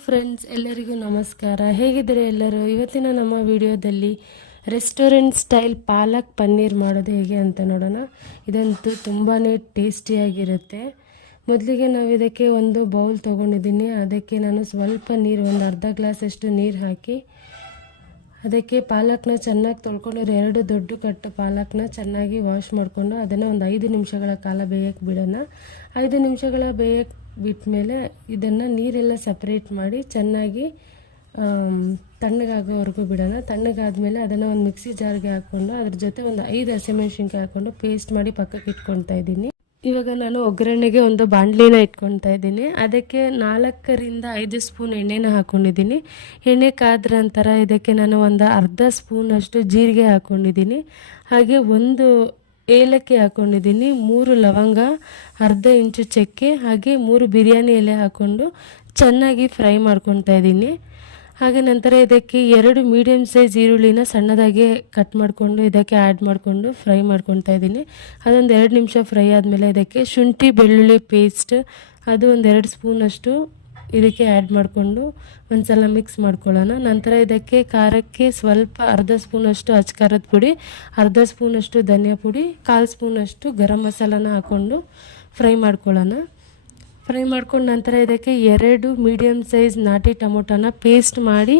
Friends, ಎಲ್ಲರಿಗೂ ನಮಸ್ಕಾರ. ಹೇಗಿದ್ದೀರಾ ಎಲ್ಲರೂ? ಇವತ್ತಿನ ನಮ್ಮ ವಿಡಿಯೋದಲ್ಲಿ ರೆಸ್ಟೋರೆಂಟ್ ಸ್ಟೈಲ್ ಪಾಲಕ್ ಪನ್ನೀರ್ ಮಾಡೋದು ಹೇಗೆ ಅಂತ ನೋಡೋಣ. ಇದಂತೂ ತುಂಬಾ ಟೇಸ್ಟಿಯಾಗಿರುತ್ತೆ. ಮೊದಲಿಗೆ ನಾವು ಇದಕ್ಕೆ ಒಂದು ಬೌಲ್ ತೊಗೊಂಡಿದ್ದೀನಿ. ಅದಕ್ಕೆ ನಾನು ಸ್ವಲ್ಪ ನೀರು, ಒಂದು ಅರ್ಧ ಗ್ಲಾಸಷ್ಟು ನೀರು ಹಾಕಿ ಅದಕ್ಕೆ ಪಾಲಕ್ನ ಚೆನ್ನಾಗಿ ತೊಳ್ಕೊಂಡು, 2 ದೊಡ್ಡ ಕಟ್ಟು ಪಾಲಕ್ನ ಚೆನ್ನಾಗಿ ವಾಶ್ ಮಾಡಿಕೊಂಡು ಅದನ್ನು ಒಂದು 5 ನಿಮಿಷಗಳ ಕಾಲ ಬೇಯಕ್ಕೆ ಬಿಡೋಣ. 5 ನಿಮಿಷಗಳ ಬೇಯಕ್ಕೆ ಬಿಟ್ಟಮೇಲೆ ಇದನ್ನು ನೀರೆಲ್ಲ ಸಪ್ರೇಟ್ ಮಾಡಿ ಚೆನ್ನಾಗಿ ತಣ್ಣಗಾಗೋವರೆಗೂ ಬಿಡೋಣ. ತಣ್ಣಗಾದ್ಮೇಲೆ ಅದನ್ನು ಒಂದು ಮಿಕ್ಸಿ ಜಾರ್ಗೆ ಹಾಕ್ಕೊಂಡು ಅದ್ರ ಜೊತೆ ಒಂದು 5 ಹಸಿಮೆಣ್ಸಿನ್ಕಾಯಿ ಹಾಕ್ಕೊಂಡು ಪೇಸ್ಟ್ ಮಾಡಿ ಪಕ್ಕಕ್ಕೆ ಇಟ್ಕೊಳ್ತಾ ಇದ್ದೀನಿ. ಇವಾಗ ನಾನು ಒಗ್ಗರಣೆಗೆ ಒಂದು ಬಾಣಲಿನ ಇಟ್ಕೊಳ್ತಾ ಇದ್ದೀನಿ. ಅದಕ್ಕೆ 4 ರಿಂದ 5 ಸ್ಪೂನ್ ಎಣ್ಣೆನ ಹಾಕ್ಕೊಂಡಿದ್ದೀನಿ. ಎಣ್ಣೆ ಕಾದ ನಂತರ ಇದಕ್ಕೆ ನಾನು ಒಂದು ಅರ್ಧ ಸ್ಪೂನಷ್ಟು ಜೀರಿಗೆ ಹಾಕ್ಕೊಂಡಿದ್ದೀನಿ. ಹಾಗೆ 1 ಏಲಕ್ಕಿ ಹಾಕ್ಕೊಂಡಿದ್ದೀನಿ, 3 ಲವಂಗ, ಅರ್ಧ ಇಂಚು ಚಕ್ಕೆ, ಹಾಗೆ 3 ಬಿರಿಯಾನಿ ಎಲೆ ಹಾಕ್ಕೊಂಡು ಚೆನ್ನಾಗಿ ಫ್ರೈ ಮಾಡ್ಕೊತಾ ಇದ್ದೀನಿ. ಹಾಗೆ ನಂತರ ಇದಕ್ಕೆ 2 ಮೀಡಿಯಮ್ ಸೈಜ್ ಈರುಳ್ಳಿನ ಸಣ್ಣದಾಗಿ ಕಟ್ ಮಾಡಿಕೊಂಡು ಇದಕ್ಕೆ ಆ್ಯಡ್ ಮಾಡಿಕೊಂಡು ಫ್ರೈ ಮಾಡ್ಕೊತಾ ಇದ್ದೀನಿ. ಅದೊಂದು 2 ನಿಮಿಷ ಫ್ರೈ ಆದಮೇಲೆ ಇದಕ್ಕೆ ಶುಂಠಿ ಬೆಳ್ಳುಳ್ಳಿ ಪೇಸ್ಟ್ ಅದು ಒಂದು 2 ಸ್ಪೂನಷ್ಟು ಇದಕ್ಕೆ ಆ್ಯಡ್ ಮಾಡಿಕೊಂಡು ಒಂದು ಸಲ ಮಿಕ್ಸ್ ಮಾಡ್ಕೊಳ್ಳೋಣ. ನಂತರ ಇದಕ್ಕೆ ಖಾರಕ್ಕೆ ಸ್ವಲ್ಪ ಅರ್ಧ ಸ್ಪೂನಷ್ಟು ಅಚ್ಕಾರದ ಪುಡಿ, ಅರ್ಧ ಸ್ಪೂನಷ್ಟು ಧನಿಯಾ ಪುಡಿ, 1/4 ಸ್ಪೂನಷ್ಟು ಗರಂ ಮಸಾಲಾನ ಹಾಕ್ಕೊಂಡು ಫ್ರೈ ಮಾಡ್ಕೊಳ್ಳೋಣ. ಫ್ರೈ ಮಾಡ್ಕೊಂಡು ನಂತರ ಇದಕ್ಕೆ 2 ಮೀಡಿಯಮ್ ಸೈಜ್ ನಾಟಿ ಟೊಮೊಟೊನ ಪೇಸ್ಟ್ ಮಾಡಿ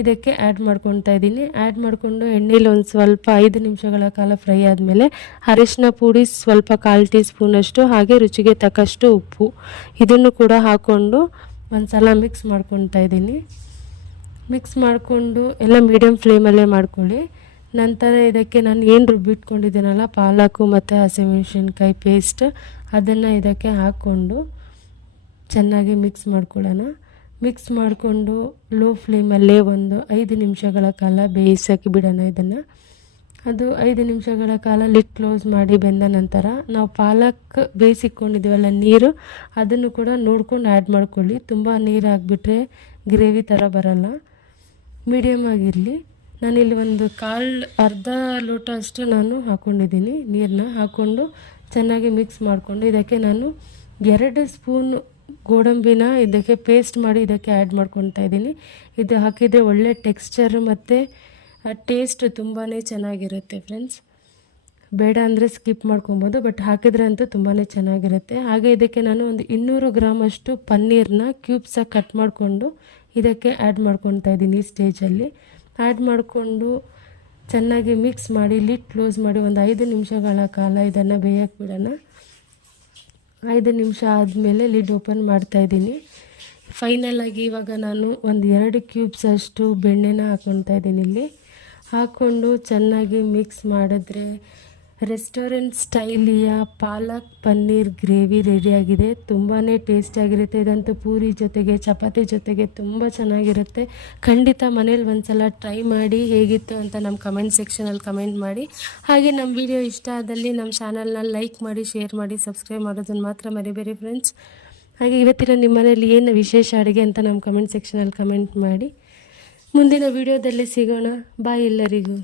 ಇದಕ್ಕೆ ಆ್ಯಡ್ ಮಾಡ್ಕೊತಾ ಇದ್ದೀನಿ. ಆ್ಯಡ್ ಮಾಡಿಕೊಂಡು ಎಣ್ಣೆಲಿ ಒಂದು ಸ್ವಲ್ಪ 5 ನಿಮಿಷಗಳ ಕಾಲ ಫ್ರೈ ಆದಮೇಲೆ ಅರಿಶಿನ ಪುಡಿ ಸ್ವಲ್ಪ 1/4 ಟೀ ಸ್ಪೂನಷ್ಟು, ಹಾಗೆ ರುಚಿಗೆ ತಕ್ಕಷ್ಟು ಉಪ್ಪು ಇದನ್ನು ಕೂಡ ಹಾಕ್ಕೊಂಡು ಒಂದು ಸಲ ಮಿಕ್ಸ್ ಮಾಡ್ಕೊತಾ ಇದ್ದೀನಿ. ಮಿಕ್ಸ್ ಮಾಡಿಕೊಂಡು ಎಲ್ಲ ಮೀಡಿಯಮ್ ಫ್ಲೇಮಲ್ಲೇ ಮಾಡ್ಕೊಳ್ಳಿ. ನಂತರ ಇದಕ್ಕೆ ನಾನು ಏನು ರುಬ್ಬಿಟ್ಕೊಂಡಿದ್ದೀನಲ್ಲ ಪಾಲಕು ಮತ್ತು ಹಸಿಮೆಣಸಿನ್ಕಾಯಿ ಪೇಸ್ಟ್ ಅದನ್ನು ಇದಕ್ಕೆ ಹಾಕ್ಕೊಂಡು ಚೆನ್ನಾಗಿ ಮಿಕ್ಸ್ ಮಾಡ್ಕೊಳ್ಳೋಣ. ಮಿಕ್ಸ್ ಮಾಡಿಕೊಂಡು ಲೋ ಫ್ಲೇಮಲ್ಲೇ ಒಂದು 5 ನಿಮಿಷಗಳ ಕಾಲ ಬೇಯಿಸೋಕ್ಕೆ ಬಿಡೋಣ. ಇದನ್ನು ಅದು 5 ನಿಮಿಷಗಳ ಕಾಲ ಲಿಡ್ ಕ್ಲೋಸ್ ಮಾಡಿ ಬೆಂದ ನಂತರ ನಾವು ಪಾಲಕ್ ಬೇಯಿಸಿಕೊಂಡಿದ್ದೀವಲ್ಲ ನೀರು, ಅದನ್ನು ಕೂಡ ನೋಡ್ಕೊಂಡು ಆ್ಯಡ್ ಮಾಡ್ಕೊಳ್ಳಿ. ತುಂಬ ನೀರು ಹಾಕ್ಬಿಟ್ರೆ ಗ್ರೇವಿ ಥರ ಬರಲ್ಲ, ಮೀಡಿಯಮ್ ಆಗಿರಲಿ. ನಾನಿಲ್ಲಿ ಒಂದು ಅರ್ಧ ಲೋಟ ಅಷ್ಟು ನಾನು ಹಾಕ್ಕೊಂಡಿದ್ದೀನಿ. ನೀರನ್ನ ಹಾಕ್ಕೊಂಡು ಚೆನ್ನಾಗಿ ಮಿಕ್ಸ್ ಮಾಡಿಕೊಂಡು ಇದಕ್ಕೆ ನಾನು 2 ಸ್ಪೂನ್ ಗೋಡಂಬಿನ ಇದಕ್ಕೆ ಪೇಸ್ಟ್ ಮಾಡಿ ಇದಕ್ಕೆ ಆ್ಯಡ್ ಮಾಡ್ಕೊತಾ ಇದ್ದೀನಿ. ಇದು ಹಾಕಿದರೆ ಒಳ್ಳೆ ಟೆಕ್ಸ್ಚರ್ ಮತ್ತು ಟೇಸ್ಟ್ ತುಂಬಾ ಚೆನ್ನಾಗಿರುತ್ತೆ ಫ್ರೆಂಡ್ಸ್. ಬೇಡ ಅಂದರೆ ಸ್ಕಿಪ್ ಮಾಡ್ಕೊಬೋದು, ಬಟ್ ಹಾಕಿದ್ರೆ ಅಂತೂ ತುಂಬಾ ಚೆನ್ನಾಗಿರುತ್ತೆ. ಹಾಗೆ ಇದಕ್ಕೆ ನಾನು ಒಂದು 200 ಗ್ರಾಮಷ್ಟು ಪನ್ನೀರನ್ನ ಕ್ಯೂಬ್ಸಾಗಿ ಕಟ್ ಮಾಡಿಕೊಂಡು ಇದಕ್ಕೆ ಆ್ಯಡ್ ಮಾಡ್ಕೊತಾ ಇದ್ದೀನಿ. ಈ ಸ್ಟೇಜಲ್ಲಿ ಆ್ಯಡ್ ಮಾಡಿಕೊಂಡು ಚೆನ್ನಾಗಿ ಮಿಕ್ಸ್ ಮಾಡಿ ಲಿಡ್ ಕ್ಲೋಸ್ ಮಾಡಿ ಒಂದು 5 ನಿಮಿಷಗಳ ಕಾಲ ಇದನ್ನು ಬೇಯಕ್ಕೆ ಬಿಡೋಣ. 5 ನಿಮಿಷ ಆದಮೇಲೆ ಲಿಡ್ ಓಪನ್ ಮಾಡ್ತಾಯಿದ್ದೀನಿ. ಫೈನಲಾಗಿ ಇವಾಗ ನಾನು ಒಂದು 2 ಕ್ಯೂಬ್ಸ್ ಅಷ್ಟು ಬೆಣ್ಣೆನ ಹಾಕ್ಕೊತಾ ಇದ್ದೀನಿ. ಇಲ್ಲಿ ಹಾಕ್ಕೊಂಡು ಚೆನ್ನಾಗಿ ಮಿಕ್ಸ್ ಮಾಡಿದ್ರೆ ರೆಸ್ಟೋರೆಂಟ್ ಸ್ಟೈಲಿಯ ಪಾಲಕ್ ಪನ್ನೀರ್ ಗ್ರೇವಿ ರೆಡಿಯಾಗಿದೆ. ತುಂಬಾ ಟೇಸ್ಟಿಯಾಗಿರುತ್ತೆ. ಇದಂತೂ ಪೂರಿ ಜೊತೆಗೆ ಚಪಾತಿ ಜೊತೆಗೆ ತುಂಬ ಚೆನ್ನಾಗಿರುತ್ತೆ. ಖಂಡಿತ ಮನೇಲಿ ಒಂದು ಸಲ ಟ್ರೈ ಮಾಡಿ ಹೇಗಿತ್ತು ಅಂತ ನಮ್ಮ ಕಮೆಂಟ್ ಸೆಕ್ಷನಲ್ಲಿ ಕಮೆಂಟ್ ಮಾಡಿ. ಹಾಗೆ ನಮ್ಮ ವಿಡಿಯೋ ಇಷ್ಟ ಆದಲ್ಲಿ ನಮ್ಮ ಚಾನಲ್ನ ಲೈಕ್ ಮಾಡಿ, ಶೇರ್ ಮಾಡಿ, ಸಬ್ಸ್ಕ್ರೈಬ್ ಮಾಡೋದನ್ನು ಮಾತ್ರ ಮರಿಬೇಡಿ ಫ್ರೆಂಡ್ಸ್. ಹಾಗೆ ಇವತ್ತಿನ ನಿಮ್ಮ ಮನೇಲಿ ಏನು ವಿಶೇಷ ಅಡುಗೆ ಅಂತ ನಮ್ಮ ಕಮೆಂಟ್ ಸೆಕ್ಷನಲ್ಲಿ ಕಮೆಂಟ್ ಮಾಡಿ. ಮುಂದಿನ ವಿಡಿಯೋದಲ್ಲಿ ಸಿಗೋಣ. ಬಾಯ್ ಎಲ್ಲರಿಗೂ.